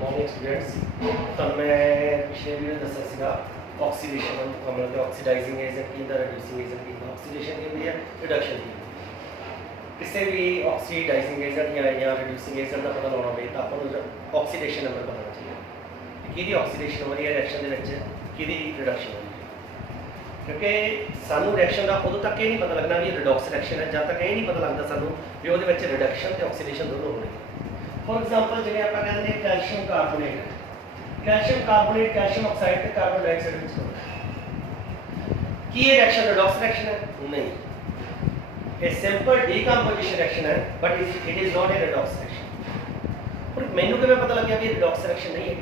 Morning students तो मैं पिछले वीडियो दसा सीगा ऑक्सीडेशन मतलब कि ऑक्सीडाइजिंग एजेंट की रिड्यूसिंग एजेंट की ऑक्सीडेशन की है रिडक्शन की किसी भी ऑक्सीडाइजिंग एजेंट या रिड्यूसिंग एजेंट का पता लाना हो तो आपको ऑक्सीडेशन नंबर पता चाहिए कि ऑक्सीडेशन हो रही है रिएक्शन के कि रिडक्शन हो रही है क्योंकि सानू रिएक्शन का उदों तक ये नहीं पता लगना भी रिडॉक्स रिएक्शन है जब तक ये नहीं पता लगता सानू भी वो रिडक्शन तो ऑक्सीडेशन दोनों हो रही है। फॉर एग्जाम्पल जिन्हें आप कहते हैं कैल्शियम कार्बोनेट कैल्शियम ऑक्साइड ते कार्बन डाइऑक्साइड मिक्स होता है कि ये रिएक्शन रिडॉक्स रिएक्शन है नहीं ये सिंपल डीकंपोजिशन रिएक्शन है but it is not a redox reaction. और मैनू किवें पता लग गया भी रिडॉक्स रिएक्शन नहीं है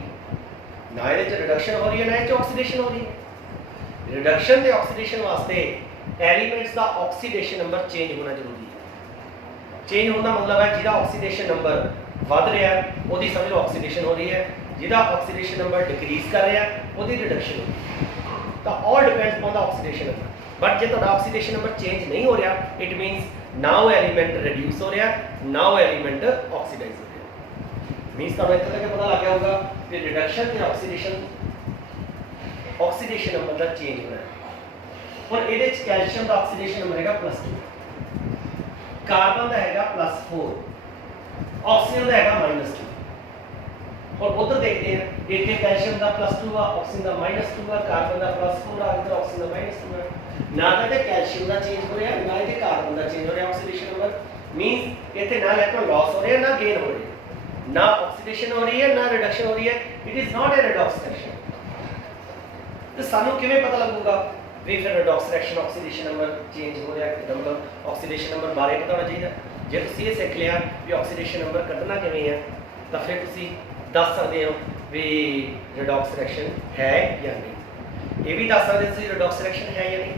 ना ये रिडक्शन हो रही है ना ये ऑक्सीडेशन हो रही है। रिडक्शन ते ऑक्सीडेशन वास्ते एलिमेंट्स का ऑक्सीडेशन नंबर चेंज होना जरूरी है। चेंज होने का मतलब है जिहदा ऑक्सीडेशन नंबर बढ़ रहा है उसकी समझ लो ऑक्सीडेशन हो रही है जिहदा ऑक्सीडेशन नंबर डिक्रीज कर रहा है उसकी रिडक्शन हो रही है। तो all depends on the oxidation number but जो तुहाडा ऑक्सीडेशन नंबर चेंज नहीं हो रहा इट मीनस नाउ एलीमेंट रिड्यूस हो रहा नाउ एलीमेंट ऑक्सीडाइज हो रहा मीनस तुहानू इत्थे तक पता लग गया होगा कि रिडक्शन ते ऑक्सीडेशन नंबर का चेंज होना है। और ये कैल्शियम का ऑक्सीडेशन नंबर है +2 कार्बन का है +4 ऑक्सीजन का है -2 और उधर देखते हैं एक कैल्शियम का +2 है ऑक्सीजन का -2 है कार्बन का +4 है इधर ऑक्सीजन का -2 है ना तो कैल्शियम का चेंज हो रहा है ना ये कार्बन का चेंज हो रहा है ऑक्सीडेशन नंबर मींस इतने ना इलेक्ट्रॉन लॉस हो रहे हैं ना गेन हो रही है ना ऑक्सीडेशन हो रही है ना रिडक्शन हो रही है it is not a redox reaction. तो सानू किवें पता लगूगा भी फिर redox reaction oxidation number change हो रहा है मतलब ऑक्सीडेशन नंबर बारे पता होना चाहिए। जे तुसीं ये सीख लिया भी ऑक्सीडेशन नंबर कढ़ना किवें है तो फिर तुसीं दस सकते हो भी रिडॉक्स रिएक्शन है या नहीं। ये भी दस सकते तुसीं रिडॉक्स रिएक्शन है या नहीं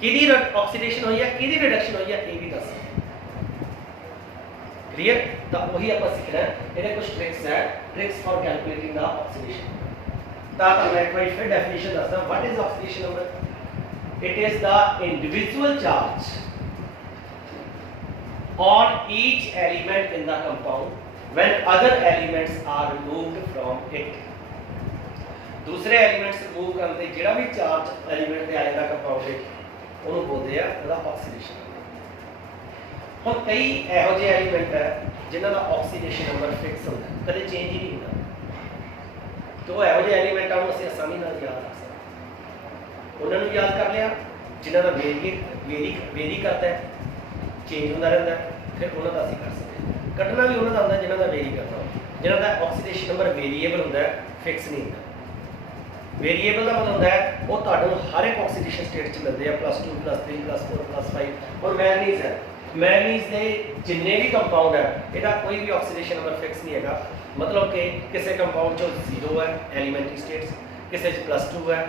किहदी ऑक्सीडेशन हुई है किहदी रिडक्शन हुई है ये भी दस क्लियर। तो वही आपां सीखना है ये कुछ ट्रिक्स है tricks for calculating the oxidation. तो मैं एक बार फिर डेफिनेशन दसदा what is oxidation number it is the individual charge on each element in the compound when other elements are removed from it। दूसरे एलिमेंट्स रिमूव करते जेड़ा भी चार्ज एलिमेंट ते आएगा कंपाउंड विच ओनू बोलदे आ ओदा ऑक्सीडेशन नंबर। हुण कई एहो जे एलिमेंट है जिन्हां दा ऑक्सीडेशन नंबर फिक्स होंदा है कदे चेंज ही नहीं होंदा तो एहो जे एलिमेंटां नूं असीं आसानी नाल याद कर सकते उन्हां नूं याद कर लिया जिन्हां दा वेरी करता है चेंज होता रहता है फिर उन्होंने असं कर सकते कटना भी उन्होंने आता जिन्हों का वेरी करना जिन्हों का ऑक्सीडेशन नंबर वेरीएबल होंगे फिक्स नहीं होंगे। वेरीएबल का मतलब होंगे वो तुहानू हर एक ऑक्सीडेशन स्टेट च मिलते हैं +2 +3 +4 +5 और मैगनीज है मैगनीज के जिन्ने भी कंपाउंड है इसका कोई भी ऑक्सीडेशन नंबर फिक्स नहीं है मतलब कि किसी कंपाउंड चो 0 है एलीमेंट्री स्टेट्स किसी +2 है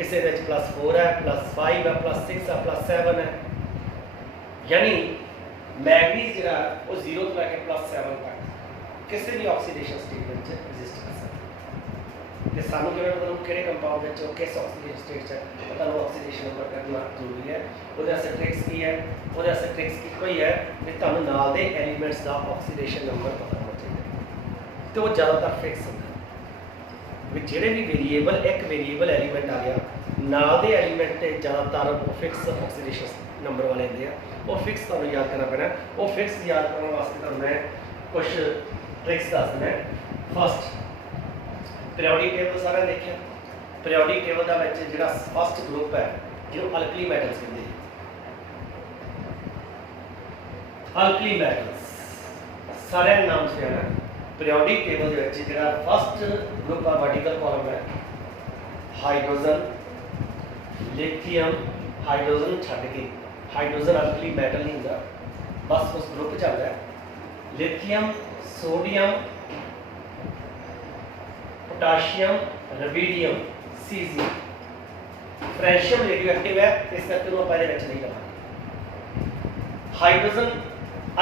किसी +4 है +5 है +6 है +7 है यानी मैग्नीज जो वो 0 तो लैके +7 तक किसी भी ऑक्सीडेशन स्टेट में एग्जिस्ट कर सकता है। सानू किवें पता लगू किहड़े कंपाउंड में किस ऑक्सीडेशन स्टेट च पता लगू ऑक्सीडेशन नंबर करना जरूरी है। वो ट्रिक्स की है वो ट्रिक्स की कोई है कि तुहानू नाल दे एलीमेंट्स का ऑक्सीडेशन नंबर पता होना चाहिए तो वो ज़्यादातर फिक्स होंदा है भी जिहड़े भी वेरीएबल एक वेरीएबल एलीमेंट आ गया नाल दे एलीमेंट ते ज़्यादातर वो फिक्स ऑक्सीडेशन नंबर वाले होंगे वो फिक्स तुहानू याद करना पैना वो फिक्स याद करने वास्ते तुहानू मैं कुछ ट्रिक्स दस देना। फर्स्ट पीरियोडिक टेबल सारा देखिए पीरियोडिक टेबल का जो फर्स्ट ग्रुप है जो अल्कली मेटल्स कहते हैं अल्कली मेटल्स सारे नाम से है पीरियोडिक टेबल जो फर्स्ट ग्रुप है वर्टिकल कॉलम है हाइड्रोजन लिथियम हाइड्रोजन छड्ड के हाइड्रोजन अल्कली मेटल नहीं होंगे बस उस ग्रुप चल रहा है lithium sodium potassium rubidium caesium francium radioactive है इस करके वो पहले नहीं लगाएंगे हाइड्रोजन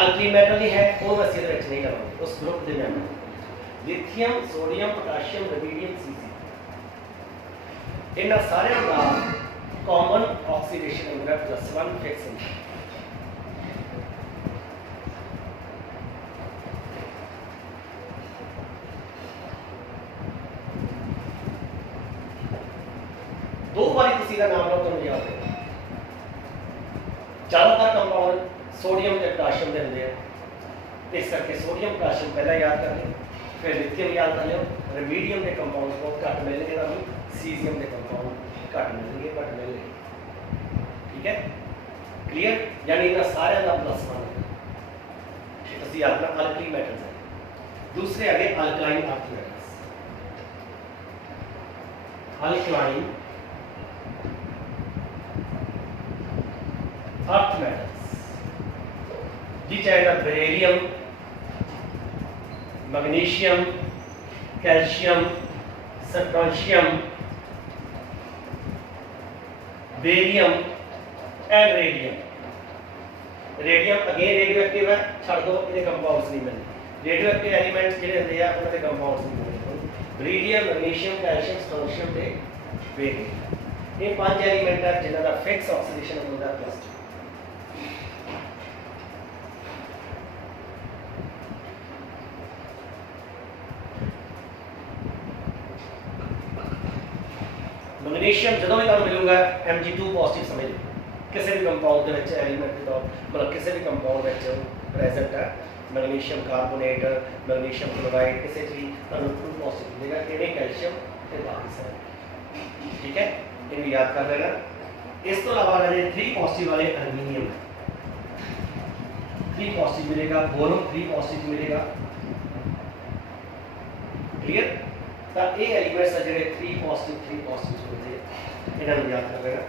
अल्कली मेटल ही है वो वैसे नहीं लगाएंगे उस ग्रुप के member lithium sodium potassium rubidium caesium इन सारे का कॉमन ऑक्सीडेशन नंबर +1 फिक्स है। दो बारी तुसी दा नाम लो तुहानूं याद है। ज़्यादातर कंपाउंड सोडियम ते पोटाशियम दे हुंदे आ, इस करके सोडियम पोटाशियम पहला याद कर लियो, फिर लिथियम याद कर लियो। रुबीडियम के कंपाउंड बहुत घट मिलणगे तुहानूं, सीजीएम के कंपाउंड घट मिलणगे, घट मिलणगे। ठीक है, क्लीयर? यानी इन्हां सारियां दा +1 है। तुसी अपना अल्कली मेटल्स है। दूसरे आगे alkaline earth metals, alkaline earth metals जी, चाहे beryllium, magnesium, calcium, strontium, barium and radium. Radium again radioactive है, छड़ दो, ये कंपाउंड्स नहीं मिलते। रेडियो एक्टिव एलिमेंट्स जिहड़े हुंदे आ उन्हां दे कंपाउंड्स नहीं मिलते। बेरिलियम, मैग्नीशियम, कैल्शियम, स्ट्रोंशियम ते बेरियम, ये 5 एलिमेंट है जिन्हां दा फिक्स ऑक्सीडेशन होंदा है +2। मैग्नीशियम जो भी तुहानूं मिलूगा Mg2 पॉजिटिव समझ लो, किसी भी कंपाउंड के एलीमेंट के तौर मतलब किसी भी कंपाउंड प्रेजेंट है मैग्नीशियम कार्बोनेट, मैग्नीशियम क्लोराइड, किसी भी तुहानूं 2 पॉजिटिव मिलेगा, ये कैल्शियम ते बाकी सारे। ठीक है, इन्हें याद कर लेना। इस तो अलावा अगर 3 पॉजिटिव वाले एल्यूमीनियम 3 पॉजिटिव मिलेगा, बोरोन 3 पॉजिटिव मिलेगा। क्लियर? तो ये एलिमेंट्स है जो 3 पॉजिटिव होते हैं, इन्हें याद कर लेना।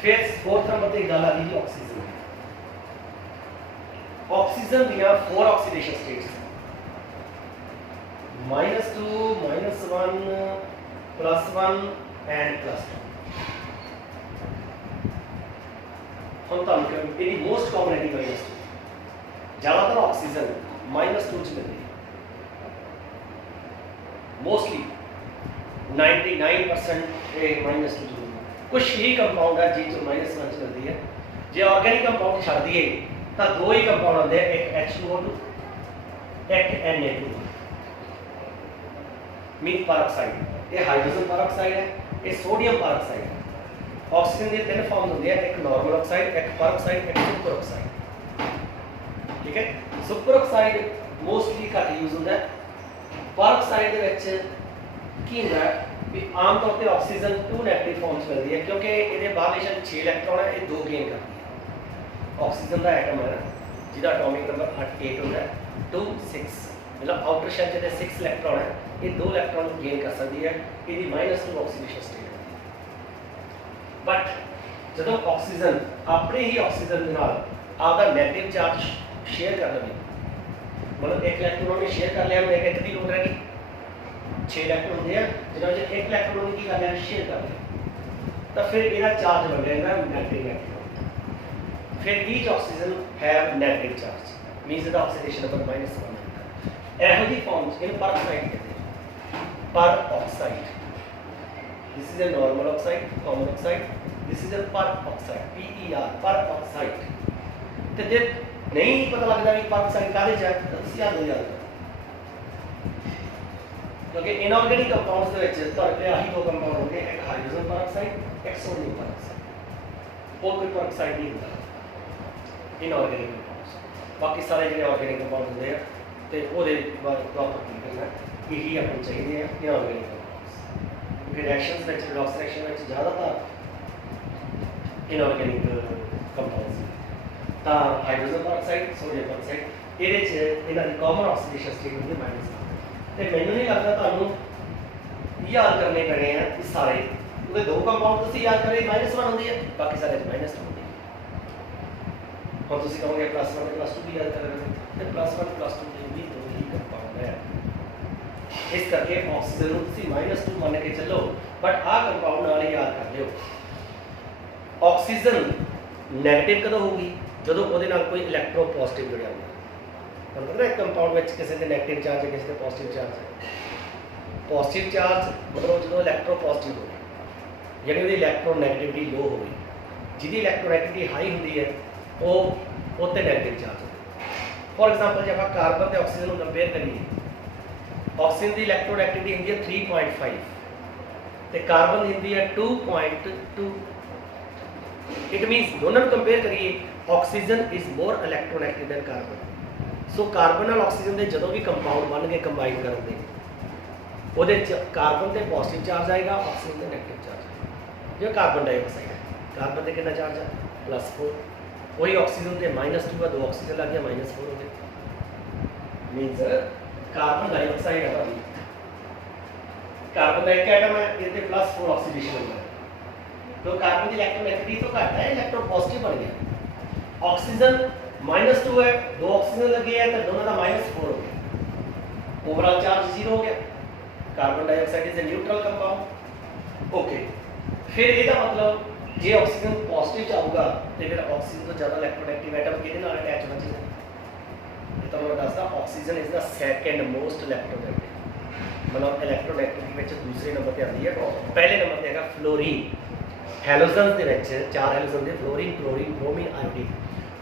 फिर 4th नंबर पर गल आती है ऑक्सीजन। ऑक्सीजन दियां 4 ऑक्सीडेशन स्टेट्स, -2, -1, +1 एंड +2। हम तुहानूं इहदी मोस्ट कॉमन है -2, ज़्यादातर ऑक्सीजन -2 च मिलती है, मोस्टली 99% -2 कुछ ही कंपाउंड है जिस -1 मिलती है। जो ऑर्गेनिक कंपाउंड छड़ दिए तो 2 ही कंपाउंड आते हैं, एक H2O2, एक Na2 मीन परऑक्साइड। ये हाइड्रोजन परऑक्साइड है, ये सोडियम परऑक्साइड है। ऑक्सीजन के 3 फॉर्म होंगे, एक नॉर्मल ऑक्साइड, एक परऑक्साइड, एक सुपर ऑक्साइड। ठीक है, सुपर ऑक्साइड मोस्टली घट यूज होता है। परऑक्साइड दे विच की होंदा है भी आम तौर पर ऑक्सीजन 2 नेगेटिव फॉर्म्स मिलती है, क्योंकि ये बाहर 6 इलेक्ट्रॉन है, ये 2 गेन करती है। ऑक्सीजन का एटम है जिसका एटॉमिक नंबर 8 होता है, 2 6 मतलब आउटर शेल जो 6 इलेक्ट्रॉन है, ये 2 इलेक्ट्रॉन गेन कर सकती है, ये -2 ऑक्सीडेशन स्टेट है। बट जो ऑक्सीजन अपने ही ऑक्सीजन के नाल आपका नेगेटिव चार्ज शेयर कर लगे, मतलब एक इलेक्ट्रॉन ने शेयर कर लिया, एक की लोड रहेगी, 6 इलेक्ट्रॉन होंगे जिन्होंने एक इलेक्ट्रॉन ने की कर लिया शेयर कर लिया, तो फिर इसका चार्ज बन जाएगा नेगेटिव इलेक्ट्रॉन। फिर each oxygen have negative charge, means the oxidation number -1 है। एहो जी फॉर्म्स इन परऑक्साइड कहते हैं, peroxide. This is a normal oxide, common oxide, this is a peroxide, PER peroxide. तो जे नहीं पता लगता भी परऑक्साइड काहदे च है तो तुसीं याद हो जाएगा, क्योंकि इनऑर्गेनिक कंपाउंड्स के विच तुहाडे आही 2 कंपाउंड होंगे, एक हाइड्रोजन परऑक्साइड, एक सोडियम परऑक्साइड। और कोई परऑक्साइड नहीं होता इनऑर्गेनिक कंपाउंड्स। बाकी सारे जो ऑर्गेनिक कंपाउंड होंगे हैं तो वो प्रॉपर की करना यही अपन चाहिए इनऑर्गेनिक कंपाउंड्स, क्योंकि रिएक्शंस में रिडॉक्स रिएक्शन में ज़्यादातर इनऑर्गेनिक कंपाउंड्स तो हाइड्रोजन परऑक्साइड, सोडियम परऑक्साइड, ये इन्हां दी कॉमन ऑक्सीडेशन स्टेट होंदी -1। तो मैंने नहीं लगता तुहानूं याद करने पैने हैं ये सारे, क्योंकि 2 कंपाउंड तुसीं याद करें -1 होंदी है, बाकी सारे -2 होंदी है। और तुसीं कहोगे +1 ते +2 भी याद कर रहे हो, तो +1 +2 के भी 2 ही कंपाउंड है। इस करके ऑक्सीजन नूं तुसीं -2 मान के चलो, बट आ कंपाउंड नाल ही याद कर लियो। ऑक्सीजन नेगेटिव कदों होगी जदों उहदे नाल कोई इलैक्ट्रो पॉजिटिव जुड़िया होगा। मतलब एक कंपाउंड में किसी के नेगेटिव चार्ज है, किसी के पॉजिटिव चार्ज है। पॉजिटिव चार्ज मतलब जो इलैक्ट्रो पॉजिटिव हो यानी वो इलैक्ट्रोनैगेटिविटी लो हो गई, जिहदी इलैक्ट्रोनैगेटिविटी हाई होंदी है वो उत्ते नैगेटिव चार्ज होंदा। फॉर एग्जांपल जब आप कार्बन ते ऑक्सीजन को कंपेयर करिए, ऑक्सीजन की इलैक्ट्रोनैगेटिविटी होंदी है 3.5, ਤੇ ਕਾਰਬਨ ਦੀ ਹੁੰਦੀ ਹੈ 2.2। ਇਟ ਮੀਨਸ ਦੋਨਾਂ ਨੂੰ ਕੰਪੇਅਰ ਕਰੀਏ, oxygen is more electronegative than carbon. So carbon ਨਾਲ ਆਕਸੀਜਨ ਦੇ ਜਦੋਂ ਵੀ ਕੰਪਾਊਂਡ ਬਣ ਕੇ ਕੰਬਾਈਨ ਕਰਨ ਦੇ, ਉਹਦੇ ਚ ਕਾਰਬਨ ਤੇ ਪੋਜ਼ਿਟਿਵ ਚਾਰਜ ਆਏਗਾ, ਆਕਸੀਜਨ ਤੇ ਨੈਗੇਟਿਵ ਚਾਰਜ ਆਏਗਾ। ਜਿਵੇਂ ਕਾਰਬਨ ਡਾਈਆਕਸਾਈਡ ਹੈ, ਕਾਰਬਨ ਤੇ ਕਿੰਨਾ ਚਾਰਜ ਹੈ +4, वही ऑक्सीजन के -2 का 2 ऑक्सीजन लग गया -4 हो गया। मीन्स कार्बन डाइऑक्साइड है भाई, कार्बन का एक एटम है, इसके +4 ऑक्सीडेशन हो गया, तो कार्बन की इलेक्ट्रोनेगेटिविटी तो घट है, इलेक्ट्रॉन पॉजिटिव बन गया। ऑक्सीजन -2 है, 2 ऑक्सीजन लगे हैं तो दोनों का -4 हो गया, ओवरऑल चार्ज 0 हो गया। Carbon dioxide is a neutral compound. Okay, फिर ਇਹਦਾ मतलब जे ऑक्सीजन पॉजिटिव च आऊगा तो फिर ऑक्सीजन तो ज़्यादा इलेक्ट्रोनेगेटिव एटम किहदे नाल अटैच होना चाहिए। ये तो मैं दसदा, oxygen is the second most electronegative, मतलब इलेक्ट्रोनेगेटिविटी में दूसरे नंबर पर आती है। पहले नंबर पर है फ्लोरीन। हैलोजन के 4 हैलोजन के fluorine, chlorine, bromine, iodine.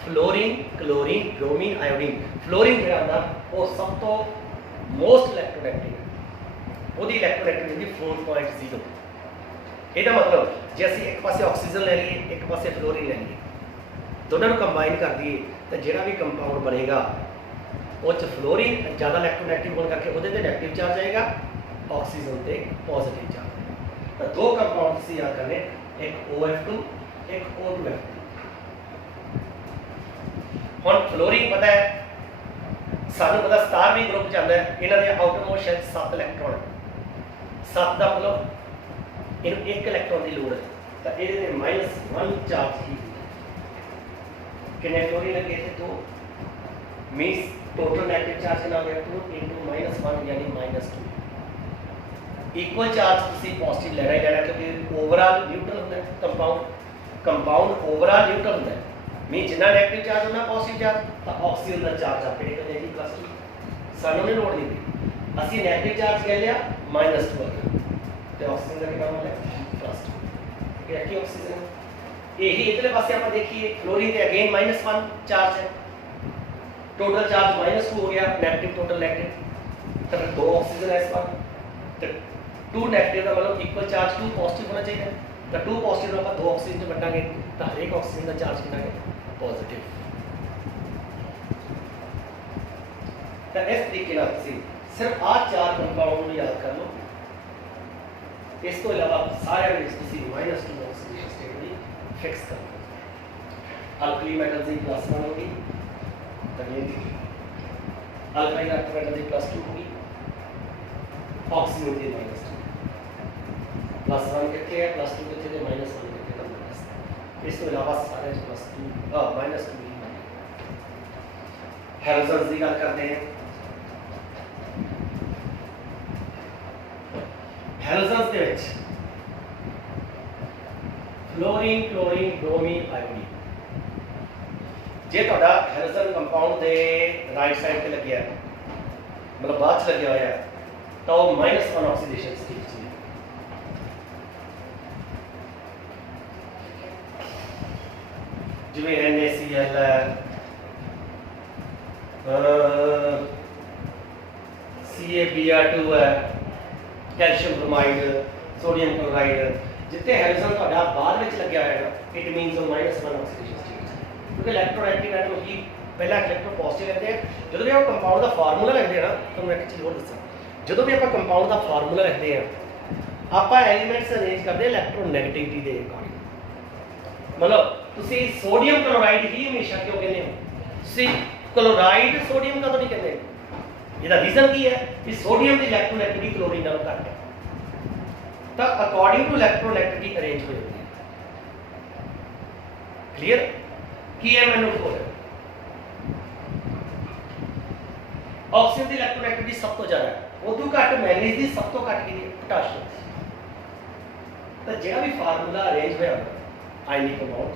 Fluorine, chlorine, bromine, iodine. Fluorine जो आता वो सब तो मोस्ट इलेक्ट्रोनेगेटिव है, वो इलेक्ट्रोनेगेटिविटी 4.0। ਇਹਦਾ मतलब जे ਅਸੀਂ एक पासे ऑक्सीजन ले लीए, एक पासे फ्लोरीन ले लीए, दोनों को कंबाइन कर दिए तो जोड़ा भी कंपाउंड बनेगा उस फ्लोरीन ज़्यादा इलेक्ट्रोनेगेटिव होने करके वो नैगेटिव चार्ज आएगा, ऑक्सीजन से पॉजिटिव चार्ज आएगा। तो 2 कंपाउंड से याद करने, एक OF2 एक O2F2। हम फ्लोरीन पता है, सानू पता स्टार भी ग्रुप जाता है, इन्हों के आउटरमोस्ट शेल 7 इलेक्ट्रॉन है। 7 का मतलब इन 1 इलेक्ट्रॉन की लोड़ है, तो ये -1 चार्ज ही कितने फ्लोरीन लगे थे 2, मीन्स टोटल नेगेटिव चार्ज कितना हो गया 2 × -1 यानी -2। इक्वल चार्ज तुसी पॉजिटिव लेना ही लेना, क्योंकि ओवरऑल न्यूट्रल होता है कंपाउंड ओवरऑल न्यूट्रल होता है। मीन जितना नेगेटिव चार्ज होना पॉजिटिव चार्ज, तो ऑक्सीजन का चार्ज आपके निकल जाएगी +2। सानू नहीं लोड़ नहीं थी, असी नेगेटिव चार्ज कह लिया -2 आ गया, तो ऑक्सीजन का कितना होना है +2। ये की ऑक्सीजन यही इधरले पासे आप देखिए, फ्लोरीन के अगेन -1 चार्ज है, टोटल चार्ज -2 हो गया, नेगेटिव टोटल नेगेटिव, तो 2 ऑक्सीजन है इस पर, तो 2 नेगेटिव का मतलब इक्वल चार्ज 2 पॉजिटिव होना चाहिए, तो 2 पॉजिटिव होगा 2 ऑक्सीजन से बटांगे, तो हर एक ऑक्सीजन का चार्ज कितना है पॉजिटिव। तो इस तरीके नाल तुसीं सिर्फ आ 4 कंपाउंड याद कर लो, इस तो इलावा सारे -2 ऑक्सीडेशन स्टेट भी फिक्स कर लो। अल्कली मेटल की +1 होगी, अल्काइन अर्थ मेटल की +2 होगी, ऑक्सीजन की -2, +1 कितने है +2 कितने थे -1 कितने का। इस तो इलावा सारे -2 ही बने। हैलोजन की गल करते हैं, हैलोजन के फ्लोरीन, क्लोरीन, ब्रोमीन, आयोडीन। जे तुहाडा हैलोजन कंपाउंड के राइट साइड पे लगे मतलब बाद च लगे हुआ है, तो -1 ऑक्सीडेशन स्टेट है। जिवें NaCl है, CaBr2 है, कैल्शियम ब्रोमाइड, सोडियम क्लोराइड, जितने हैलोजन तुहाडा बाद में लगे हुआ है ना, इट मीनस -1 ऑक्सीडेशन स्टेट, क्योंकि इलेक्ट्रोनेगेटिव एटम की पहला इलेक्ट्रॉन पॉजिटिव रहते हैं। जो भी आप कंपाउंड का फार्मूला लिखते हैं ना, तो मैं एक चीज़ और दसा, जो भी आप कंपाउंड का फार्मूला लिखते हैं, आप एलीमेंट्स अरेंज करते हैं इलेक्ट्रोनेगेटिविटी के अकॉर्डिंग। मतलब तुसी सोडियम क्लोराइड ही हमेशा क्यों कहते हो, तुसी क्लोराइड सोडियम का तो नहीं कहते, इसका रीजन की है कि सोडियम की इलेक्ट्रोनेगेटिविटी क्लोरीन नालों घट है, तो अकॉर्डिंग टू इलेक्ट्रोनेगेटिविटी अरेंज हो जाती है। क्लियर की है मैंने बोल ऑक्सीजन की इलेक्ट्रोनेगेटिविटी सब तो ज़्यादा है, उदू घट मैग्नीज की सब तो घट की पोटाशियम। तो जो भी फार्मूला अरेंज होया आयनिक कंपाउंड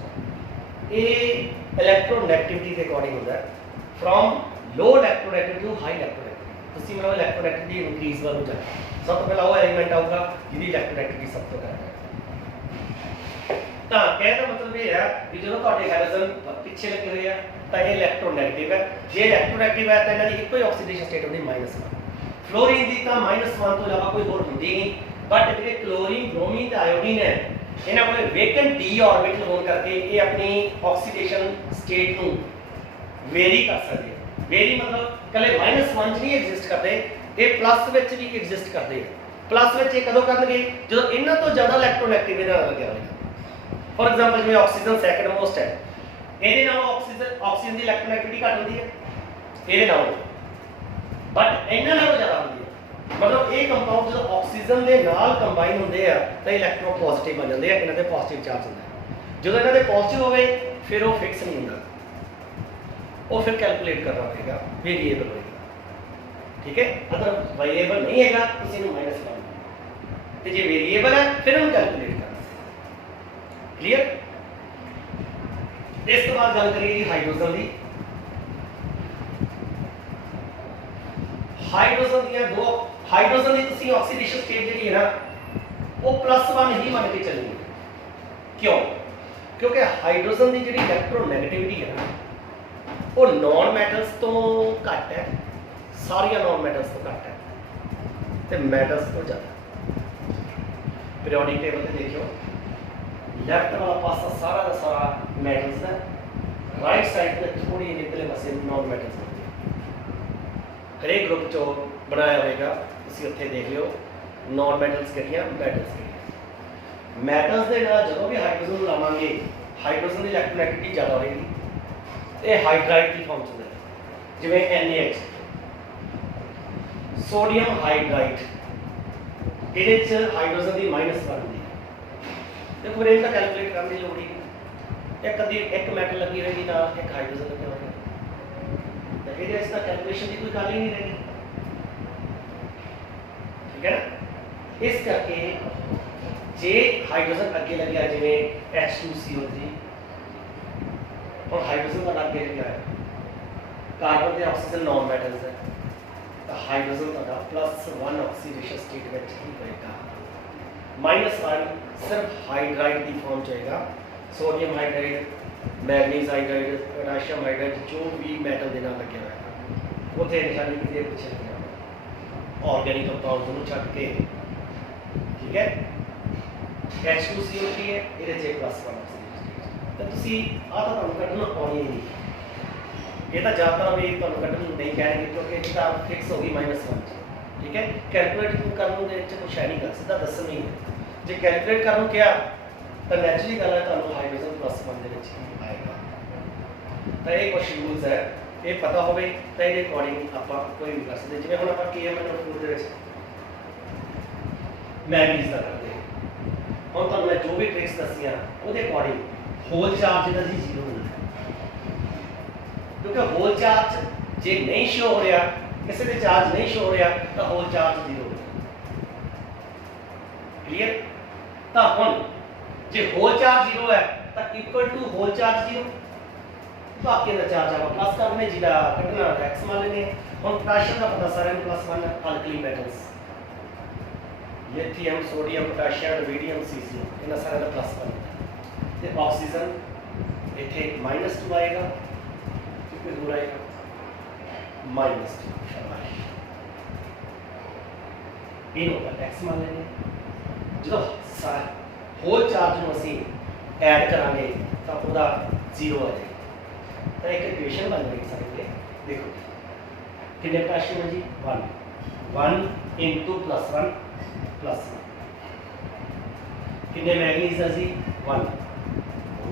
ये इलेक्ट्रोनेगेटिविटी के अकॉर्डिंग होता है, from low electronegativity to high electronegativity. तुसी मतलब इलेक्ट्रोनेगेटिविटी इंक्रीज वाल हो जाए, सब तो पहला वो एलिमेंट आऊगा जिसकी इलेक्ट्रोनेगेटिविटी सब तो घट है। तो कहने का मतलब ये है कि जो तुहाडे हैलोजन पिछे लगे हुए हैं तो ये इलेक्ट्रोनेगेटिव है, जे इलेक्ट्रोनेगेटिव है तो इन्हां दी इक्को ही ऑक्सीडेशन स्टेट होंदी -1। फ्लोरीन दी तो -1 तो इलावा कोई होर होंदी नहीं, बट जो क्लोरीन ब्रोमीन ते आयोडीन है इन्हां कोल वेकेंट डी ऑर्बिटल होने करके ये अपनी ऑक्सीडेशन स्टेट को वेरी कर सकते हैं। वेरी मतलब कले -1 च नहीं एग्जिस्ट करते, ये प्लस विच भी एग्जिस्ट करते हैं। प्लस विच ये कदों करनगे जो इन्हां तो ज़्यादा इलेक्ट्रोनैगेटिव इन्हां लग्या होगा। फॉर एग्जांपल जिवें ऑक्सीजन सैकंड मोस्ट है, ਇਹਦੇ ਨਾਲੋਂ ਆਕਸੀਜਨ ਦੀ ਇਲੈਕਟ੍ਰੋਨੈਗੇਟਿਵਿਟੀ ਘੱਟ ਹੁੰਦੀ ਹੈ ਇਹਦੇ ਨਾਲੋਂ, ਬਟ ਇਹਨਾਂ ਨਾਲੋਂ ਜ਼ਿਆਦਾ ਹੁੰਦੀ ਹੈ। ਮਤਲਬ ਇਹ ਕੰਪਾਊਂਡ ਜਦੋਂ ਆਕਸੀਜਨ ਦੇ ਨਾਲ ਕੰਬਾਈਨ ਹੁੰਦੇ ਆ ਤਾਂ ਇਲੈਕਟ੍ਰੋਨ ਪੋਜ਼ਿਟਿਵ ਬਣ ਜਾਂਦੇ ਆ, ਇਹਨਾਂ ਦੇ ਪੋਜ਼ਿਟਿਵ ਚਾਰਜ ਹੁੰਦਾ ਹੈ। ਜਦੋਂ ਇਹਨਾਂ ਦੇ ਪੋਜ਼ਿਟਿਵ ਹੋਵੇ ਫਿਰ ਉਹ ਫਿਕਸ ਨਹੀਂ ਹੁੰਦਾ, ਉਹ ਫਿਰ ਕੈਲਕੂਲੇਟ ਕਰਨਾ ਪਏਗਾ, ਵੇਰੀਏਬਲ ਹੋਏਗਾ। ਠੀਕ ਹੈ, ਅਗਰ ਵੇਰੀਏਬਲ ਨਹੀਂ ਹੈਗਾ ਤੁਸੀਂ ਇਹਨੂੰ ਮਾਈਨਸ ਕਰਨਾ, ਤੇ ਜੇ ਵੇਰੀਏਬਲ ਹੈ ਫਿਰ ਉਹਨੂੰ ਕੈਲਕੂਲੇਟ ਕਰਨਾ। ਕਲੀਅਰ। इस तो बाद गल करिए जी हाइड्रोजन की। हाइड्रोजन दी दो हाइड्रोजन की तुसी ऑक्सीडेशन स्टेट जी है ना वो +1 ही मान के चलेंगे। क्यों? क्योंकि हाइड्रोजन की जी इलेक्ट्रोनैगेटिविटी है ना वो नॉन मैटल्स तो घट है, सारिया नॉन मैटल्स तो घट है तो मैटल्स तो ज़्यादा। पीरियोडिक टेबल से देखियो लैफ्ट वाला पासा सारा का सारा मैटल्स है, राइट साइड पे थोड़ी निकले पासे नॉन मैटल्स होते हैं। हरेक ग्रुप चो बनाया होएगा तुसी उत्थे देख लियो नॉन मैटल्स किहड़ियां मैटल्स किहड़ियां। मैटल्स दे नाल जदों भी हाइड्रोजन लावांगे हाइड्रोजन की इलेक्ट्रोनैगेटिविटी ज़्यादा होएगी ते हाइड्राइड की फॉर्म च होंदा है, जिवें NaH सोडियम हाइड्राइड इहदे च हाइड्रोजन की -1 होंदी है। देखो रेंज का कैलकुलेट करने की लोड़ ही नहीं, एक कदी एक मेटल लगी रहेगी ना एक हाइड्रोजन लगे होगा तो ये इसका कैलकुलेशन की कोई गल ही नहीं रहेगी। ठीक है ना। इस करके जे हाइड्रोजन अगे लग गया जिवें H2CO3 और हाइड्रोजन का अगे लग गया कार्बन ते ऑक्सीजन नॉन मैटल्स है तो हाइड्रोजन का +1 ऑक्सीडेशन स्टेट में ही होएगा। -1 सिर्फ हाइड्राइड की फॉर्म चाहिएगा, sodium hydride, manganese hydride, potassium hydride जो भी मेटल देना लगे हुआ है उसे निशानी किसी पीछे ऑर्गेनिक कंपाउंड को छट के। ठीक है, H2CO3 है ये +1 ऑक्सीडेशन तो तुसी आ तो तुहानू कढना आउणी नहीं, ये तो ज़्यादातर भी तुहानू कढन नहीं कहेंगे क्योंकि इसका फिक्स होगी -1। ठीक है, कैलकुलेट करने के कुछ है नहीं कर सीधा दसन नहीं है, जो कैलकुलेट करन क्या तो नैचुरली गल है तुहानू हाइड्रोजन +1 दे विच ही आएगा। तो ये कुछ रूल्स है ये पता होवे तो ये अकॉर्डिंग आप कोई भी कर सकते। जिवें हुण आपां KMnO4 दे विच मैग्नीज दा करदे हुण तुहानू मैं जो भी ट्रिक्स दसियां उहदे अकॉर्डिंग होल चार्ज दा जी 0 होना है, क्योंकि होल चार्ज जे नहीं शो हो रहा किसी के चार्ज नहीं शो हो रहा तो होल चार्ज 0 क्लियर। तो हम जो होल चार्ज 0 है तो इक्वल टू होल चार्ज 0 बाकी का चार्ज आप प्लस करने जिहड़ा कटना x मान लेने। हम पोटेशियम का पता सारे +1 alkali metals lithium sodium potassium rubidium caesium इन्हां सारे का +1 ते ऑक्सीजन इत्थे -2 आएगा कितने दूर आएगा -2 इन्हों का x मान लेने। जो होल चार्ज में असी ऐड करांगे तो पूरा 0 आ जाएगा। तो एक इक्वेशन बन गई सारे देखो कितने पोटेशियम है जी 1 × +1 +1 कितने मैग्नीज है जी 1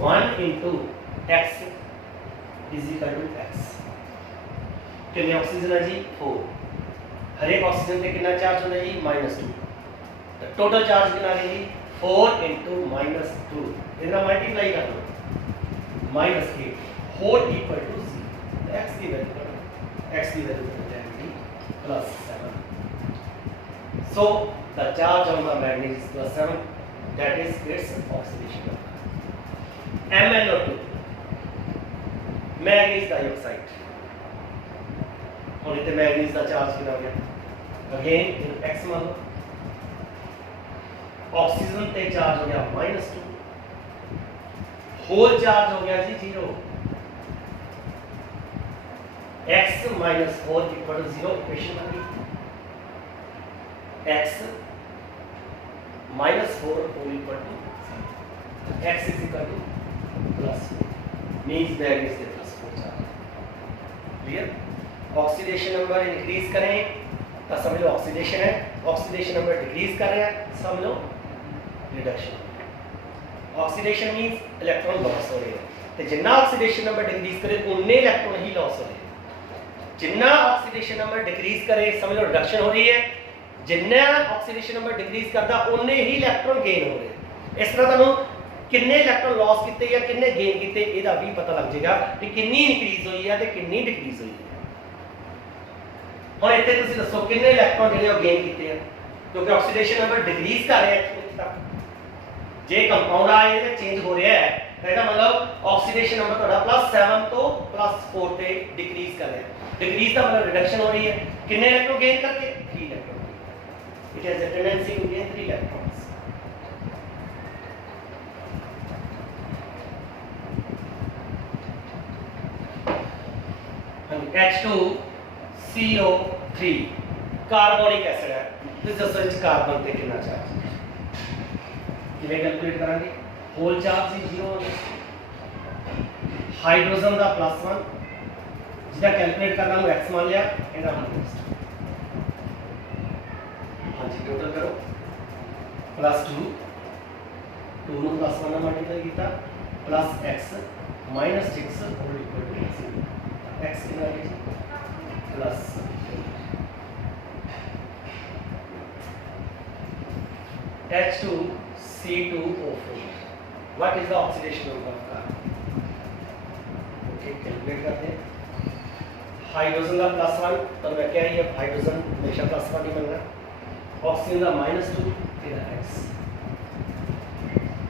× x = x कितने ऑक्सीजन है जी 4 हर एक ऑक्सीजन पे कितना चार्ज होना जी -2 तो टोटल चार्ज कितना है जी 4 × -2 इतना मल्टीप्लाई कर दो -8 होल इक्वल टू 0 x की वैल्यू हो जाएगी +7। So the charge on the manganese is +7 that is its oxidation. MnO2 manganese dioxide और इतने मैग्नीज का चार्ज कितना हो गया अगेन x मान लो। ऑक्सीजन पे चार्ज हो गया -2 होल चार्ज हो गया जी 0 x - 4 = 0 इक्वेशन बन गई। x -4 whole equal to x is equal to +4 means there is a +4 charge. Clear? Oxidation number increase करें तो समझ लो ऑक्सीडेशन है, ऑक्सीडेशन नंबर डिक्रीज कर रहे हैं समझ लो reduction. Oxidation means electron loss हो रहे हैं, तो जितना ऑक्सीडेशन नंबर डिक्रीज करे उन्ने इलेक्ट्रॉन ही लॉस हो रहे हैं। जितना ऑक्सीडेशन नंबर डिक्रीज करे समझ लो रिडक्शन हो रही है, जितना ऑक्सीडेशन नंबर डिक्रीज करता उन्ने ही इलेक्ट्रॉन गेन हो रहे हैं। इस तरह तुहानू किन्ने इलेक्ट्रॉन लॉस किते या किन्ने गेन किते ਇਹਦਾ भी पता लग जाएगा कि किन्नी इंक्रीज हुई है ते किन्नी डिक्रीज हुई है। ਹੁਣ ਇੱਥੇ ਤੁਸੀਂ ਦੱਸੋ ਕਿੰਨੇ ਇਲੈਕਟ੍ਰੋਨ ਜਿਹੜੇ ਉਹ ਗੇਨ ਕੀਤੇ ਆ, ਕਿਉਂਕਿ ਆਕਸੀਡੇਸ਼ਨ ਨੰਬਰ ਡਿਕਰੀਜ਼ ਕਰ ਰਿਹਾ ਹੈ ਤੱਕ। ਜੇ ਕੰਪਾਊਂਡ ਆ ਇਹਦੇ ਵਿੱਚ ਚੇਂਜ ਹੋ ਰਿਹਾ ਹੈ ਤਾਂ ਇਹਦਾ ਮਤਲਬ ਆਕਸੀਡੇਸ਼ਨ ਨੰਬਰ ਤੁਹਾਡਾ +7 ਤੋਂ +4 ਤੇ ਡਿਕਰੀਜ਼ ਕਰ ਰਿਹਾ ਹੈ। ਡਿਕਰੀਜ਼ ਦਾ ਮਤਲਬ ਰਿਡਕਸ਼ਨ ਹੋ ਰਹੀ ਹੈ। ਕਿੰਨੇ ਇਲੈਕਟ੍ਰੋਨ ਗੇਨ ਕਰਕੇ 3 electron. It has a tendency to gain 3 electrons. H2CO3 carbonic acid है, इस दसो इस कार्बन पे कितना चार्ज किवें कैलकुलेट करांगे। होल चार्ज ही 0 हाइड्रोजन का +1 जिदा कैलकुलेट करना हूं x मान लिया ਇਹਦਾ -2 ਹਾਂਜੀ टोटल करो +2 2 ਨੂੰ +1 ਨਾਲ ਮਲਟੀਪਲਾਈ ਕੀਤਾ +x -6 whole equal to 0 x कितना है plus H2C2O4 what is the oxidation number of carbon? Okay calculate करते हैं। हाइड्रोजन का +1 तो मैं क्या है हाइड्रोजन हमेशा +1 ही बनना, ऑक्सीजन का -2 फिर x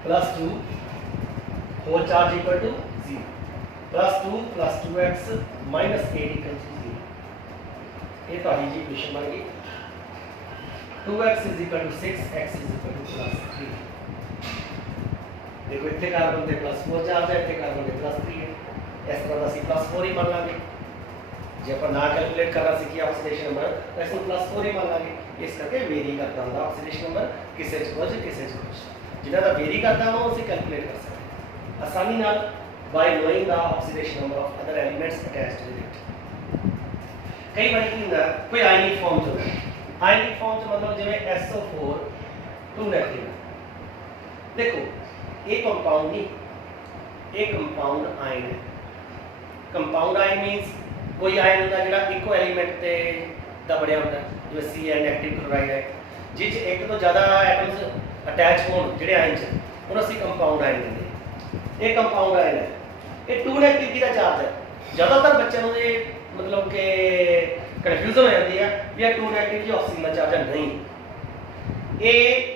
+2 whole charge equal to 0 +2 + 2x -8 equal to 0। ये तो जी इक्वेशन बन गई। 2x = 6 x = +3। देखो इतने कार्बन पे +4 चार्ज है, इतने कार्बन पे +3 है, इस तरह ਅਸੀਂ +4 ही मान लांगे। जे अपन ना कैलकुलेट करना सीखिए ऑक्सीडेशन नंबर तो इसको +4 ही मान लांगे। इस करके वेरी करता ਹੁੰਦਾ ऑक्सीडेशन नंबर किसे च कुछ किसे च कुछ जिन्ना दा वेरी करता हो उसे कैलकुलेट कर सकते हैं आसानी नाल by knowing the oxidation number of other elements attached with it। कई बार की ਹੁੰਦਾ कोई आयनिक फॉर्म जो है आयनिक फॉर्म से मतलब जिਵੇਂ SO4 2 नेगेटिव। देखो एक कंपाउंड नहीं एक कंपाउंड आयन है। कंपाउंड आयन मींस कोई आयन ਹੁੰਦਾ ਜਿਹੜਾ ਇੱਕੋ ਐਲੀਮੈਂਟ ਤੇ ਦਬੜਿਆ ਹੁੰਦਾ ਜਿਵੇਂ Cn ਨੈਗੇਟਿਵ ਕਲੋਰਾਈਡ ਹੈ ਜਿਸ ਇੱਕ ਤੋਂ ਜ਼ਿਆਦਾ ਐਟਮਸ ਅਟੈਚ ਹੋਣ ਜਿਹੜੇ ਆਇਨ ਚ ਉਹਨੂੰ ਅਸੀਂ ਕੰਪਾउंड ਆਇਨ ਕਹਿੰਦੇ ਹਾਂ। ਇਹ ਕੰਪਾउंड ਆਇਨ ਹੈ, ਇਹ 2 ਨੈਗੇਟਿਵ ਦਾ ਚਾਰਜ ਹੈ। ਜ਼ਿਆਦਾਤਰ ਬੱਚਿਆਂ ਨੂੰ ਇਹ मतलब कि कन्फ्यूजन हो जाती है भी 2 नैगेटिव जो ऑक्सीजन का चार्ज है नहीं ये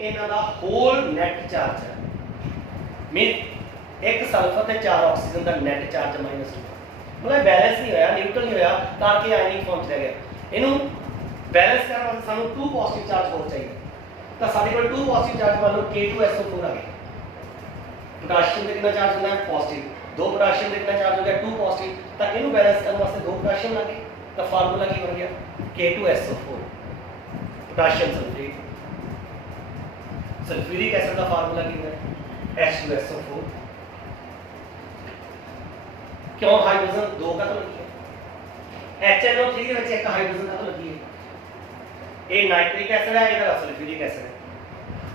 इन्हां दा होल नेट चार्ज है। मीन एक सल्फर ते 4 ऑक्सीजन का नेट चार्ज -2 मतलब बैलेंस नहीं होया न्यूट्रल नहीं होया ताकि आयनिक फॉर्म च रह गया। इनू बैलेंस करने वास्ते सानू 2 पॉजिटिव चार्ज होना चाहिए तो साडे कोल 2 पॉजिटिव चार्ज मान लो K2SO4 आ गया। पोटेशियम का कितना चार्ज होता है पॉजिटिव, 2 पोटेशियम का कितना चार्ज हो गया 2 पॉजिटिव तो इनू बैलेंस करने वास्ते 2 पोटेशियम लगे तो फार्मूला की बन गया K2SO4 potassium sulphate. Sulphuric acid का फार्मूला की है H2SO4। क्यों हाइड्रोजन 2 का तो लगी है HNO3 के ਵਿੱਚ ਇੱਕ ਹਾਈਡਰੋਜਨ का तो लगी है। ये नाइट्रिक एसिड है इधर सल्फ्यूरिक एसिड है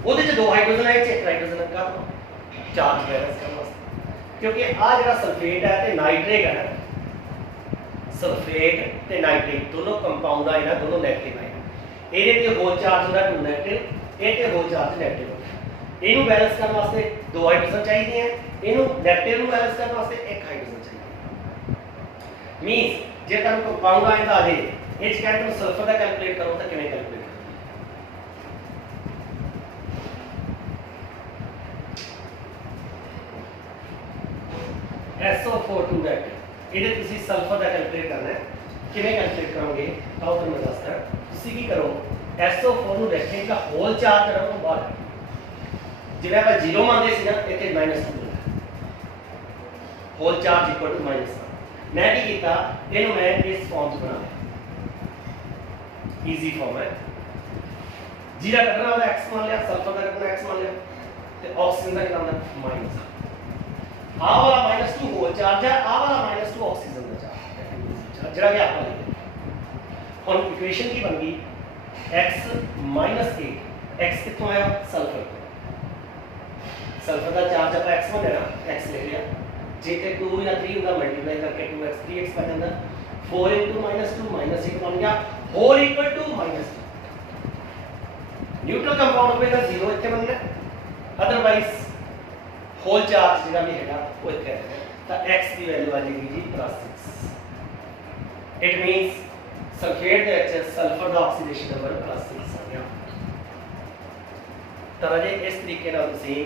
ਉਹਦੇ ਚ 2 हाइड्रोजन है एक हाइड्रोजन का चार्ज बैलेंस करने वास्ते क्योंकि आ जरा सल्फेट है ते नाइट्रेट है सल्फेट ते नाइट्रेट दोनों कंपाउंड आए ना दोनों नेगेटिव आए। ਇਹਦੇ ਤੇ होल चार्ज ਹੁੰਦਾ 2 नेगेटिव ਇਹ ਤੇ होल चार्ज नेगेटिव। ਇਹਨੂੰ बैलेंस करने वास्ते 2 हाइड्रोजन चाहिए हैं, ਇਹਨੂੰ नेगेटिव ਨੂੰ बैलेंस करने वास्ते 1 हाइड्रोजन चाहिए। मींस ਜੇ ਤੁਹਾਨੂੰ ਕੰਪਾउंड ਆਏ ਤਾਂ ਆ ਜੇ ਇਹ ਚ ਕਹਿੰਦੇ ਸल्फर ਦਾ ਕੈਲਕੂਲੇਟ ਕਰੋ ਤਾਂ ਕਿਵੇਂ ਕੈਲਕੂਲੇਟ SO4 2 नेगेटिव ਇਹਦੇ ਤੁਸੀਂ सल्फर ਦਾ ਕੈਲਕੂਲੇਟ करना है ਕਿਵੇਂ ਕੈਲਕੂਲੇਟ ਕਰੋਗੇ ਤਾਂ ਉਹ ਮੈਂ ਦੱਸਦਾ। ਤੁਸੀਂ ਕੀ ਕਰੋ SO4 ਨੂੰ ਰੱਖੇਗਾ ਹੋਲ ਚਾਰਜ ਰੱਖੋ ਬਾਹਰ ਜਿਵੇਂ ਆਪਾਂ 0 ਮੰਨਦੇ ਸੀ ਨਾ ਇੱਥੇ -2 ਹੋਲ ਚਾਰਜ ਇਕੁਅਲ ਟੂ -1। मैं की किया ਇਹਨੂੰ मैं इस फॉर्म ਚ बना लिया इजी फॉर्म है जीरा कटना होगा एक्स मान लिया, सल्फर का कटना एक्स मान लिया, तो ऑक्सीजन का कितना होगा माइनस। आ वाला -2 होल चार्ज है, आ वाला -2 ऑक्सीजन का चार्ज जरा कि आपका लिखे हम इक्वेशन की बन गई x - a। x कितों आया सल्फर, सल्फर का चार्ज आप x में लेना, x ले लिया, जे ते 2 या 3 का मल्टीप्लाई करके 2x 3x बन जाता, 4 * -2 -1 बन गया whole equal to -2। Neutral compound पे 0 इतने बनना, अदरवाइज होल चार्ज जिहड़ा भी हैगा वो इतने रहना, तो x की वैल्यू आ जाएगी जी +6। इट मींस सल्फेट ਦੇ ਵਿੱਚ ਸਲਫਰ ਦਾ ਆਕਸੀਡੇਸ਼ਨ ਨੰਬਰ +6 ਆ ਗਿਆ। ਤਾਂ ਜੇ ਇਸ ਤਰੀਕੇ ਨਾਲ ਤੁਸੀਂ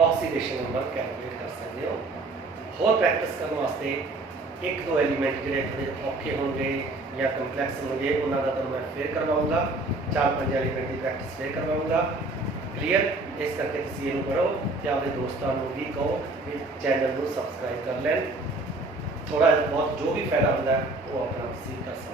ਆਕਸੀਡੇਸ਼ਨ ਨੰਬਰ ਕੈਲਕੂਲੇਟ ਕਰ ਸਕਦੇ ਹੋ। ਹੋਰ ਪ੍ਰੈਕਟਿਸ ਕਰਨ ਵਾਸਤੇ ਇੱਕ ਦੋ ਐਲੀਮੈਂਟ ਜਿਹੜੇ ਥੋੜੇ ਔਖੇ ਹੋਣਗੇ ਜਾਂ ਕੰਪਲੈਕਸ ਹੋਣਗੇ ਉਹਨਾਂ ਦਾ ਤੁਹਾਨੂੰ ਮੈਂ ਫੇਰ ਕਰਵਾਉਂਗਾ, 4-5 ਐਲੀਮੈਂਟ ਦੀ ਪ੍ਰੈਕਟਿਸ ਫੇਰ ਕਰਵਾਉਂਗਾ। ਕਲੀਅਰ? ਇਸ ਕਰਕੇ ਤੁਸੀਂ ਇਹਨੂੰ ਕਰੋ ਤੇ ਆਪਣੇ ਦੋਸਤਾਂ ਨੂੰ ਵੀ ਕਹੋ ਕਿ ਚੈਨਲ ਨੂੰ ਸਬਸਕ੍ਰਾਈਬ ਕਰ ਲੈਣ। थोड़ा बहुत जो भी फायदा होता है वो अपना सीख कर सकते हैं।